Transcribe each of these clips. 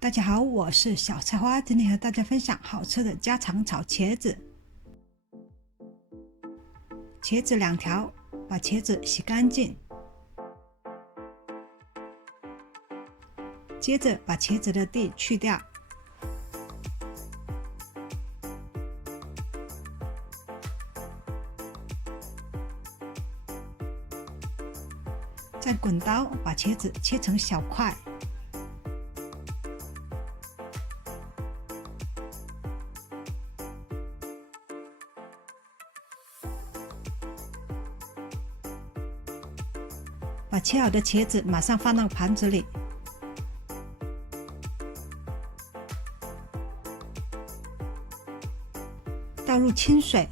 大家好，我是小菜花，今天和大家分享好吃的家常炒茄子。茄子2条，把茄子洗干净，接着把茄子的蒂去掉，再滚刀把茄子切成小块，把切好的茄子马上放到盘子里，倒入清水，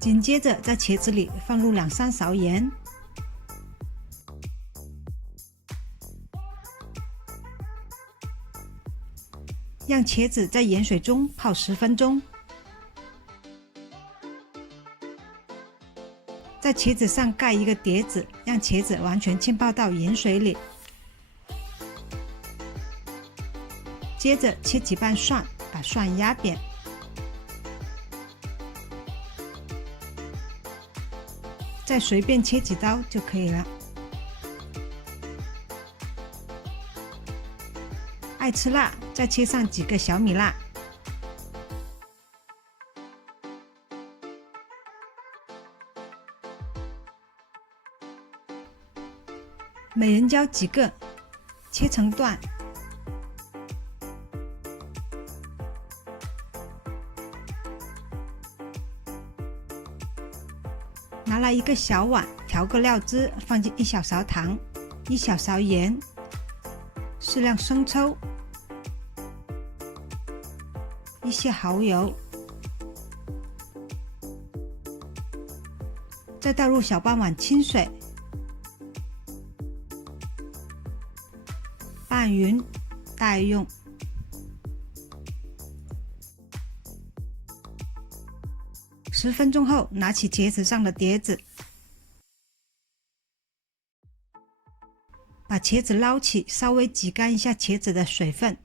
紧接着在茄子里放入2-3勺盐，让茄子在盐水中泡10分钟。在茄子上盖一个碟子，让茄子完全浸泡到盐水里。接着切几瓣蒜，把蒜压扁，再随便切几刀就可以了。爱吃辣，再切上几个小米辣。美人椒几个，切成段，拿来一个小碗，调个料汁，放进1小勺糖、1小勺盐、适量生抽、一些蚝油，再倒入小半碗清水，拌匀待用。10分钟后，拿起茄子上的碟子，把茄子捞起，稍微挤干一下茄子的水分，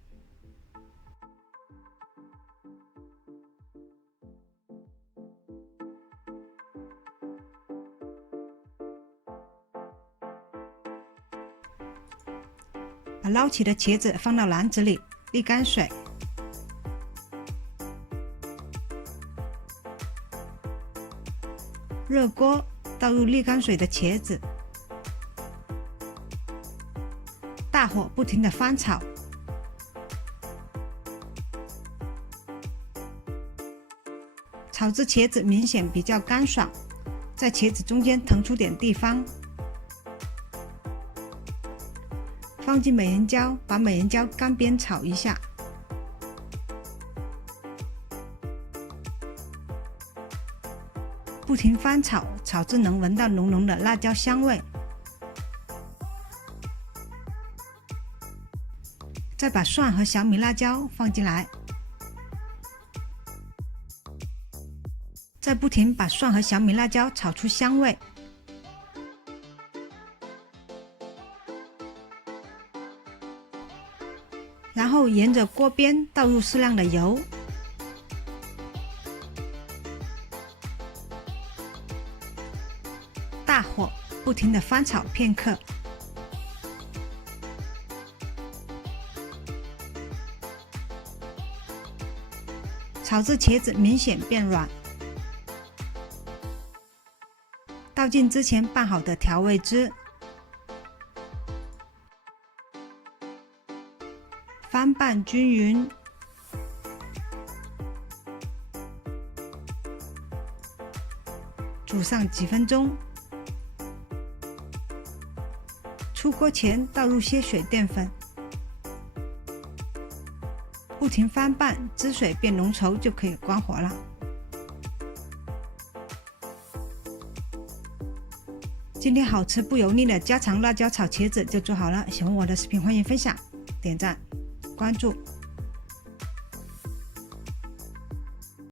把捞起的茄子放到篮子里沥干水，热锅倒入沥干水的茄子，大火不停地翻炒，炒至茄子明显比较干爽，在茄子中间腾出点地方，放进美人椒，把美人椒干煸炒一下，不停翻炒，炒至能闻到浓浓的辣椒香味。再把蒜和小米辣椒放进来，再不停把蒜和小米辣椒炒出香味。然后沿着锅边倒入适量的油，大火不停地翻炒片刻，炒至茄子明显变软，倒进之前拌好的调味汁，翻拌均匀，煮上几分钟。出锅前倒入些水淀粉，不停翻拌，汁水变浓稠就可以关火了。今天好吃不油腻的家常辣椒炒茄子就做好了，喜欢我的视频欢迎分享、点赞、关注。